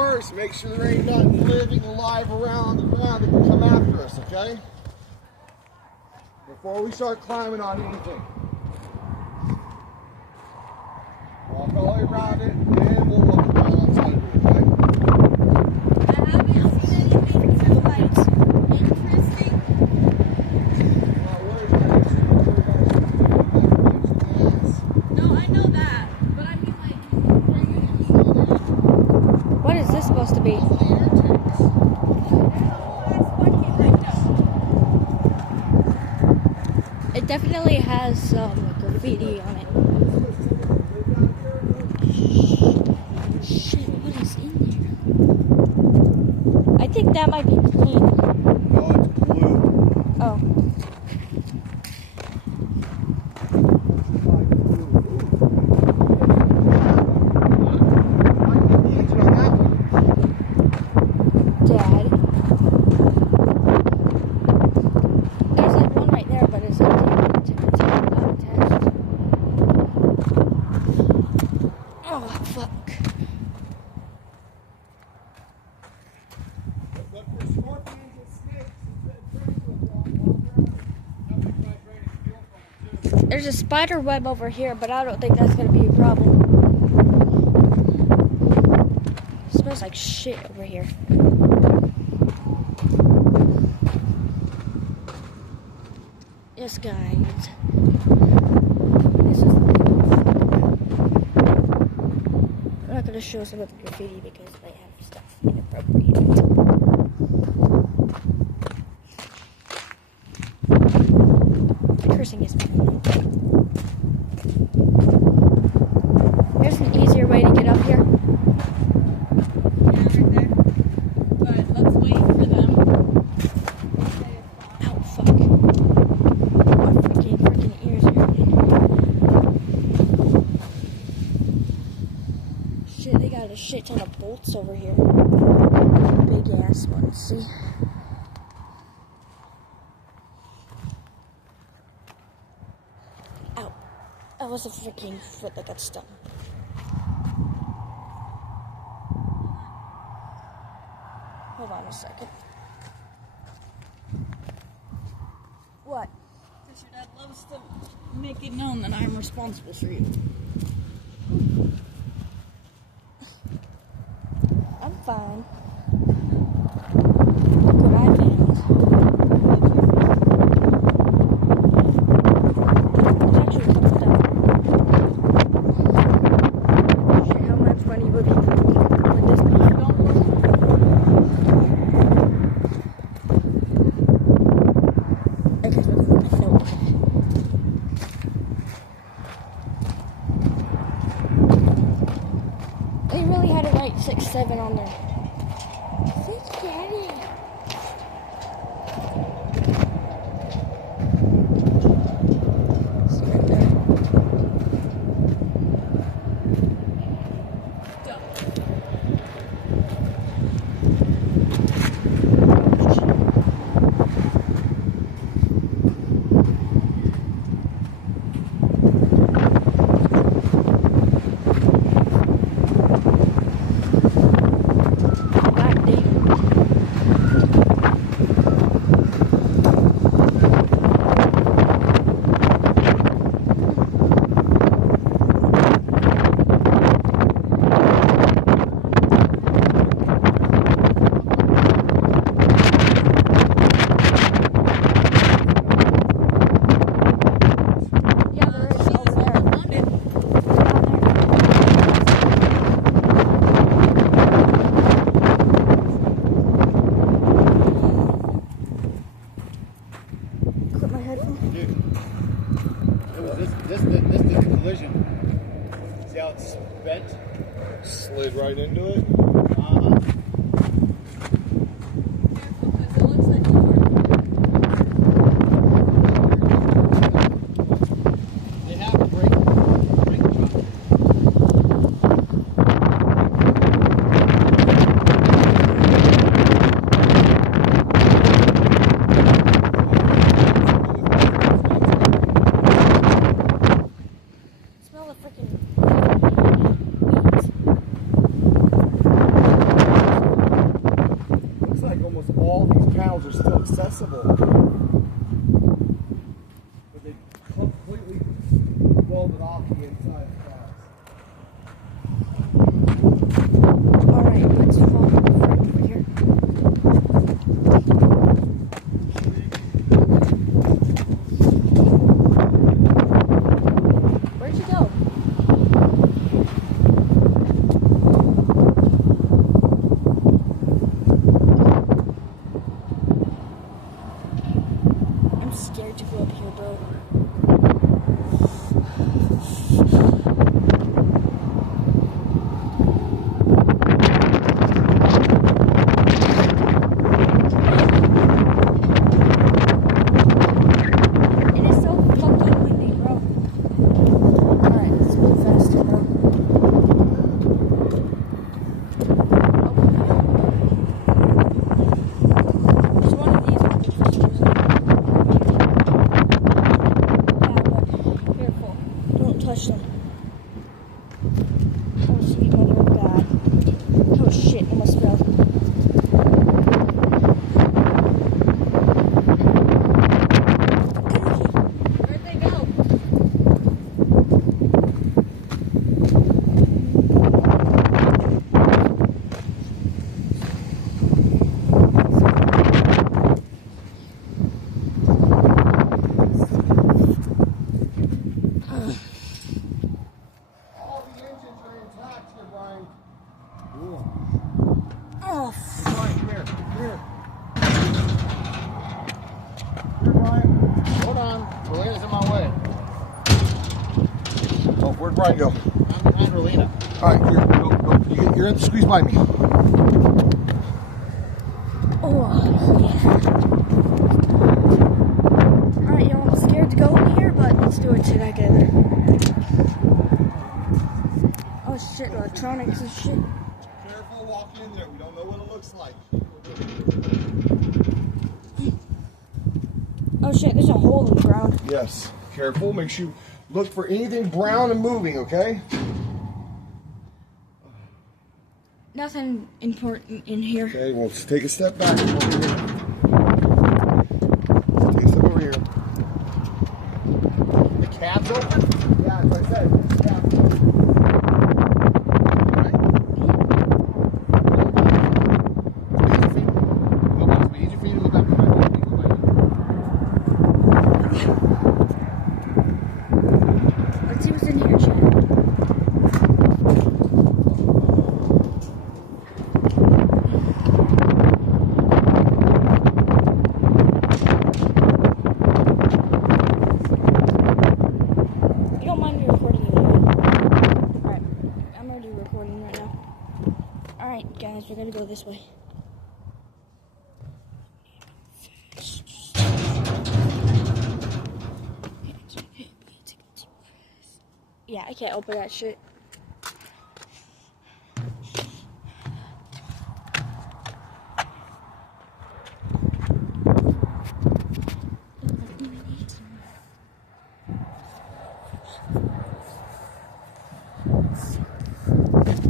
first, make sure there ain't nothing living alive around the ground that can come after us, okay? Before we start climbing on anything. Walk all the way around it, and we'll walk around on side of it, okay? I haven't seen anything so like interesting. No, I know that, but I mean like. What is this supposed to be? It definitely has some graffiti on it. Shit, what is in there? I think that might be paint. No, it's blue. Oh. Dad. There's like one right there, but it's not attached. Oh, fuck. Look for scorpions and snakes. There's a spider web over here, but I don't think that's gonna be a problem. It smells like shit over here. Yes, guys. This is I'm not gonna show some of the graffiti because they have stuff inappropriate. Cursing is fine. There's an easier way to get up here. Yeah, right there. But let's wait for them. Ow, fuck. My freaking ears are hurting. Shit, they got a shit ton of bolts over here. Big ass ones, see? Ow. That was a freaking foot that got stuck. Hold on a second. What? Because your dad loves to make it known that I'm responsible for you. I'm fine. Look what I found. It's actually a couple stuff. Shit, how much money would be would this be? Okay, no. They really had to write 6-7 on there. 6-7. See right there. God damn. Yeah, there is over there. Found it. Clip my headphone. Dude, this did a collision. See how it's bent? Slid right into it. Because it looks like They have a brake job. Smell the freaking weeds. walking inside fast. Alright, let's follow the friend over here. Where'd you go? I'm scared to go up here, bro. It is so fucking windy, bro. Alright, let's move faster, bro. There's one of these ones for some reason. Yeah, but careful. Don't touch them. Oh, sweet mother of God. Oh shit, almost fell. Where'd they go? All the engines are intact here, Brian. Cool. Oh, Brian, come here. Come here. Here, Brian. Hold on. Rolena's in my way. Oh, where'd Brian go? I'm behind Rolena. All right, here. Go. You're in the squeeze by me. oh, yeah. Alright, y'all, I'm scared to go in here, but let's do it together. Oh shit, electronics and shit. Careful walking in there. We don't know what it looks like. Oh shit, there's a hole in the ground. Yes. Careful. Make sure you look for anything brown and moving, okay? Nothing important in here. Okay, well, let's take a step back. Take a step over here. The cab's open? Yeah, as I said, the cab's open. Let's see what's in here, Chad. You don't mind me recording you? Alright, I'm already recording right now. Alright, guys, we're gonna go this way. Yeah, I can't open that shit.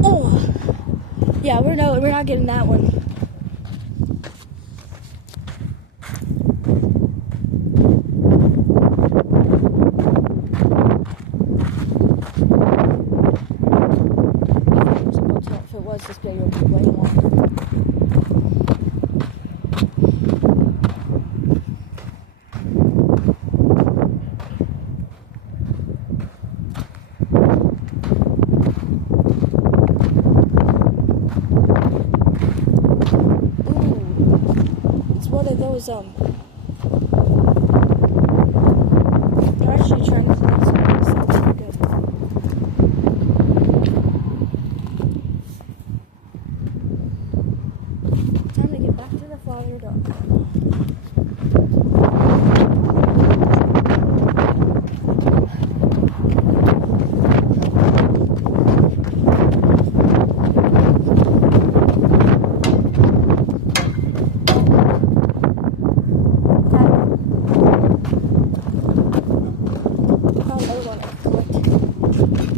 Oh, yeah, we're not getting that one. If it was, this video would be way longer. Ooh, it's one of those they're actually trying to clean some of this. That's pretty good. Time to get back to the father dog. Found another one I collect.